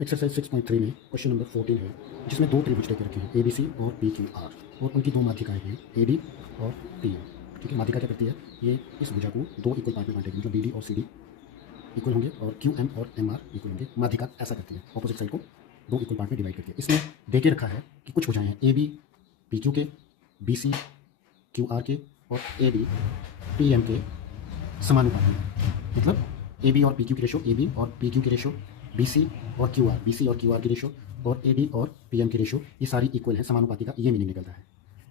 Exercise 6.3 में question number 14 है, जिसमें दो त्रिभुज देके रखे हैं ABC और PQR और उनकी दो माध्यिकाएं हैं AD और PM। ठीक है, माध्यिका क्या करती है, ये इस भुजा को दो इक्वल पार्ट में बांटेगी, मतलब BD और CD इक्वल होंगे और QM और MR इक्वल होंगे। माध्यिका ऐसा करती है, ऑपोजिट साइड को दो इक्वल पार्ट में डिवाइड करती है। इसमें देके रखा है कि कुछ भुजाएं हैं AB PQ के, BC QR के और AD PM के समानुपाती है। मतलब AB और PQ की रेशो AB और PQ की रेशो BC और QR की रेशो और AD और PM की रेशो, ये सारी इक्वल है, समानुपाती का ये मीनिंग निकलता है।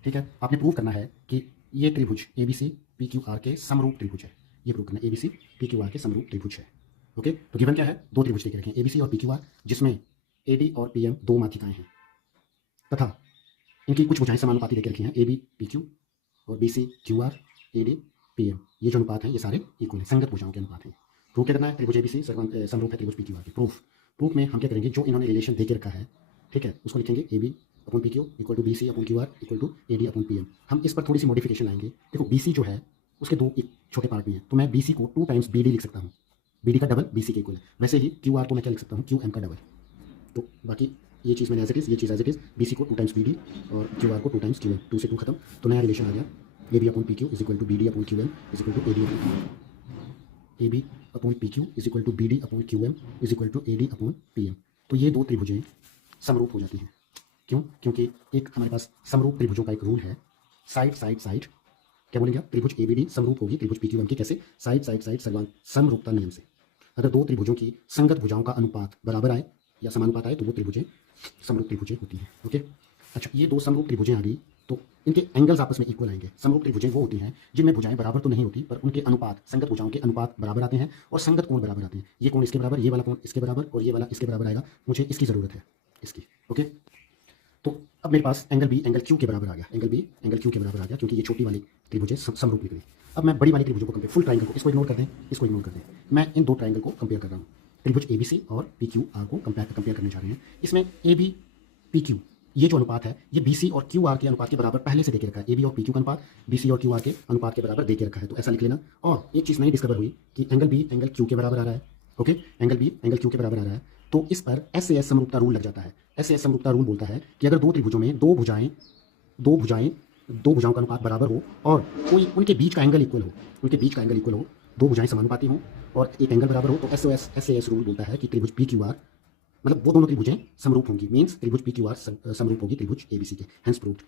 ठीक है, आपने प्रूव करना है कि ये त्रिभुज ABC PQR के समरूप त्रिभुज है। ये प्रूव करना है ABC PQR के समरूप त्रिभुज है। ओके, तो गिवन क्या है, दो त्रिभुज देखे रखे हैं ABC और PQR, जिसमें AD और PM दो माध्यिकाएं हैं तथा इनकी कुछ भुजाएं समानुपाती देके रखी हैं AB PQ और BC QR AD PM। ये जो अनुपात है ये सारे इक्वल है, संगत भुजाओं के अनुपात हैं। प्रूफ क्या करना है, त्रिभुज ABC समरूप है त्रिभुज PQR के। प्रूफ में हम क्या करेंगे, जो इन्होंने रिलेशन दे के रखा है, ठीक है, उसको लिखेंगे AB upon PQ equal to BC upon QR equal to AD upon PM। हम इस पर थोड़ी सी मॉडिफिकेशन लाएंगे। देखो BC जो है उसके दो एक छोटे पार्ट में है, तो मैं BC को 2 टाइम्स BD लिख सकता हूँ। BD का डबल BC के इक्वल है। वैसे ही QR को मैं क्या लिख सकता हूँ, QM का डबल। तो बाकी ये चीज़ मैंने एज इट इज़, ये चीज़ एज इट इज़, BC को 2 टाइम्स BD और QR को 2 टाइम्स QM। 2 से 2 खत्म, तो नया रिलेशन आ गया, AB upon PQ is equal to BD upon QM is equal to AD upon PM। AB upon PQ is equal to BD upon QM is equal to AD upon PM। तो ये दो त्रिभुजें समरूप हो जाती हैं। क्यों? क्योंकि एक हमारे पास समरूप त्रिभुजों का एक रूल है, साइड साइड साइड, क्या बोलेंगे आप, त्रिभुज ABD समरूप होगी त्रिभुज PQM की। कैसे? साइड साइड साइड समरूपता नियम से। अगर दो त्रिभुजों की संगत भुजाओं का अनुपात बराबर आए या समानुपात आए तो वो त्रिभुजें समरूप त्रिभुजें होती हैं। ओके, अच्छा, ये दो समरूप त्रिभुजें आ गई तो इनके एंगल्स आपस में इक्वल आएंगे। समरूप त्रिभुजें वो होती हैं जिनमें भुजाएं बराबर तो नहीं होती, पर उनके अनुपात, संगत भुजाओं के अनुपात बराबर आते हैं और संगत कोण बराबर आते हैं। ये कोण इसके बराबर, ये वाला कोण इसके बराबर और ये वाला इसके बराबर आएगा। मुझे इसकी ज़रूरत है, इसकी। ओके, तो अब मेरे पास एंगल B एंगल Q के बराबर आ गया, एंगल B एंगल Q के बराबर आ गया, क्योंकि ये छोटी वाली त्रिभुजें समरूप निकली। अब मैं बड़ी वाली त्रिभुजों को कंपेयर, फुल ट्रायंगल को, इसको इग्नोर कर दें, इसको इग्नोर कर दें, मैं इन दो ट्रायंगल को कंपेयर कर रहा हूँ। त्रिभुज ABC और PQR को कंपेयर करने जा रहे हैं। इसमें AB PQ, ये जो अनुपात है ये BC और QR के अनुपात के बराबर पहले से देके रखा है। AB और PQ का अनुपात BC और QR के अनुपात के बराबर देके रखा है, तो ऐसा लिख लेना। और एक चीज़ नई डिस्कवर हुई कि एंगल B एंगल Q के बराबर आ रहा है। Okay, angle B angle Q के बराबर आ रहा है, तो इस पर SAS समरूपता रूल लग जाता है। SAS समरूपता रूल बोलता है कि अगर दो त्रिभुजों में दो भुजाओं का अनुपात बराबर हो और कोई उनके बीच का एंगल इक्वल हो, दो भुजाएं समानुपाती हों और एक एंगल बराबर हो, तो SAS रूल बोलता है कि त्रिभुज PQR, मतलब वो दोनों त्रिभुजें समरूप होंगी। मीन्स त्रिभुज PQR समरूप होगी त्रिभुज ABC के। Hence proved.